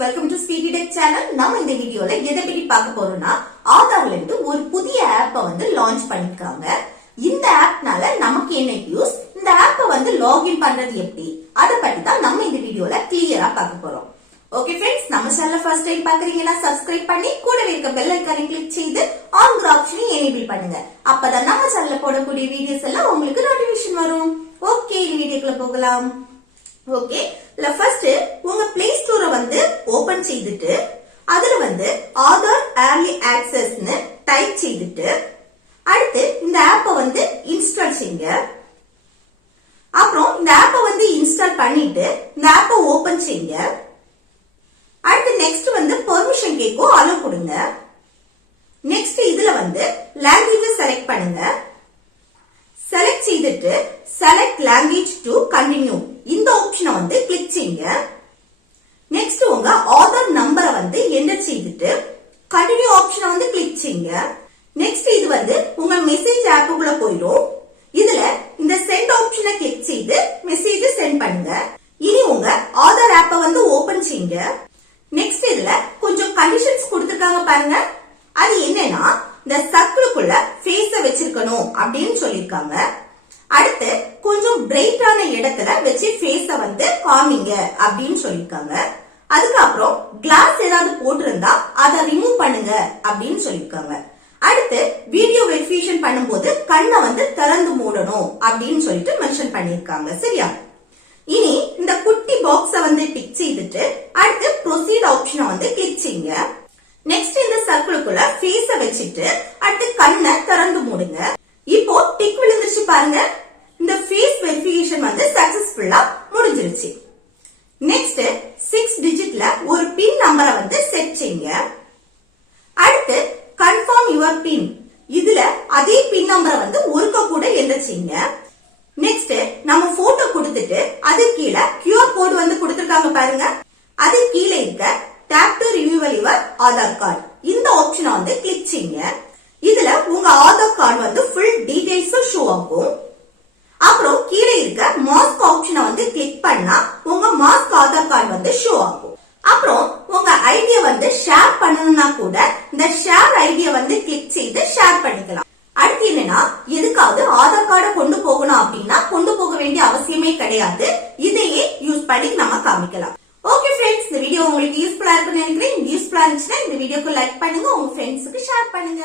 Welcome to speedy tech channel. நம்ம இந்த வீடியோல எதை பத்தி பார்க்க போறோம்னா, ஆதார்ல இருந்து ஒரு புதிய ஆப்பை லான்ச் பண்ணிருக்காங்க. இந்த ஆப்னால நமக்கு என்ன யூஸ், இந்த ஆப்பை லாகின் பண்றது எப்படி, அதை பத்தி தான் நம்ம இந்த வீடியோல கிளியரா பார்க்க போறோம். ஓகே ஃப்ரெண்ட்ஸ், நம்ம சேனலை ஃபர்ஸ்ட் டைம் பாக்குறீங்கன்னா சப்ஸ்கிரைப் பண்ணி கூடவே இருக்க பெல் ஐகானை கிளிக் செய்து ஆல்ங்கிற ஆப்ஷனை எனேபிள் பண்ணுங்க. அப்பதான் நம்ம சேனல்ல போடக்கூடிய வீடியோஸ் எல்லாம் உங்களுக்கு நோட்டிபிகேஷன் வரும். ஓகே, இந்த வீடியோக்குள்ள போகலாம். ஓகே, ஃபர்ஸ்ட் உங்க பிளே ஸ்டோரை ஓபன் செய்துட்டு அதுல ஆதார் ஏர்லி ஆக்சஸ் டைப் செய்துட்டு அடுத்து இந்த ஆப்பை இன்ஸ்டால் செய்யுங்க. அப்புறம் இந்த ஆப்பை இன்ஸ்டால் பண்ணிட்டு இந்த ஆப்பை ஓபன் செய்யுங்க. அடுத்து நெக்ஸ்ட் பெர்மிஷன் கேட்கும், அலோ கொடுங்க. நெக்ஸ்ட் இதுல லாங்குவேஜ் செலக்ட் பண்ணுங்க. செலக்ட் செய்துட்டு செலக்ட் லாங்குவேஜ் டு கண்டினியூ இந்த ஆப்ஷனை கிளிக் செய்யுங்க. நெக்ஸ்ட் உங்க ஆதார் நம்பரை என்டர் செய்துட்டு கண்டினியூ ஆப்ஷனை கிளிக் செய்யுங்க. நெக்ஸ்ட் இது உங்க மெசேஜ் ஆப்புக்குள்ள போயிடும். இதுல இந்த சென்ட் ஆப்ஷனை கிளிக் செய்து மெசேஜ் சென்ட் பண்ணுங்க. இனி உங்க ஆதார் ஆப்பை ஓபன் செய்யுங்க. நெக்ஸ்ட் இதுல கொஞ்சம் கண்டிஷன்ஸ் கொடுத்திருக்காங்க பாருங்க. அது என்னன்னா, இந்த சர்க்கிளுக்குள்ள ஃபேஸ வச்சிருக்கணும் அப்படின்னு சொல்லிருக்காங்க. அடுத்து கொஞ்சம் பிரைட்டான இடத்துல வச்சு ஃபேஸ காமிங்க அப்படின்னு சொல்லிருக்காங்க. அதுக்கப்புறம் கிளாஸ் ஏதாவது போட்டிருந்தா அதை ரிமூவ் பண்ணுங்க அப்படின்னு சொல்லிருக்காங்க. அடுத்து வீடியோ வெரிஃபிகேஷன் பண்ணும்போது கண்ணை திறந்து மூடணும் அப்படின்னு சொல்லிட்டு மென்ஷன் பண்ணிருக்காங்க. சரியா? இனி இந்த குட்டி பாக்ஸ டிக் செய்துட்டு அடுத்து ப்ரொசீட் ஆப்ஷனை கிளிக் செய்யுங்க. நெக்ஸ்ட் இந்த சர்க்கிளுக்குள்ள ஃபேஸ வச்சிட்டு அடுத்து கண்ணை திறந்து மூடுங்க. இப்போ டிக் விழுந்துருச்சு பாருங்க. இந்த ஃபேஸ் வெரிஃபிகேஷன் சக்சஸ்ஃபுல்லா முடிஞ்சிருச்சு. நெக்ஸ்ட் 6 டிஜிட்ல ஒரு பின் நம்பரை செட் செய்யுங்க. அடுத்து கன்ஃபார்ம் யுவர் பின், இதுல அதே பின் நம்பரை ஒருக்க கூட என்டர் செய்யுங்க. நெக்ஸ்ட் நம்ம போட்டோ கொடுத்துட்டு அது கீழே QR கோட் கொடுத்திருக்காங்க பாருங்க. அது கீழே இருக்க tape to renewal your Aadhaar card இந்த ஆப்ஷனை கிளிக் செய்யுங்க. இதுல உங்க Aadhaar card full details show ஆகும். அப்புறம் கீழே இருக்க மாஸ்க் ஆப்ஷனை கிளிக் பண்ணா உங்க மாஸ்க் ஆதார் கார்டு ஷோ ஆகும். அப்புறம் உங்க ஐடியா ஷேர் பண்ணணும்னா கூட இந்த ஷேர் ஐடியா கிளிக் செய்து ஷேர் பண்ணிக்கலாம். அடுத்து என்னன்னா, எதுக்காவது ஆதார் கார்டை கொண்டு போகணும் அப்படின்னா கொண்டு போக வேண்டிய அவசியமே கிடையாது. இதையே யூஸ் பண்ணி நம்ம காமிக்கலாம். ஓகே ஃப்ரெண்ட்ஸ், இந்த வீடியோ உங்களுக்கு யூஸ்ஃபுல்லா இருக்குன்னு நினைக்கிறேன். யூஸ்ஃபுல்லா இருந்துச்சுன்னா இந்த வீடியோக்கு லைக் பண்ணுங்க, உங்க ஃப்ரெண்ட்ஸுக்கு ஷேர் பண்ணுங்க.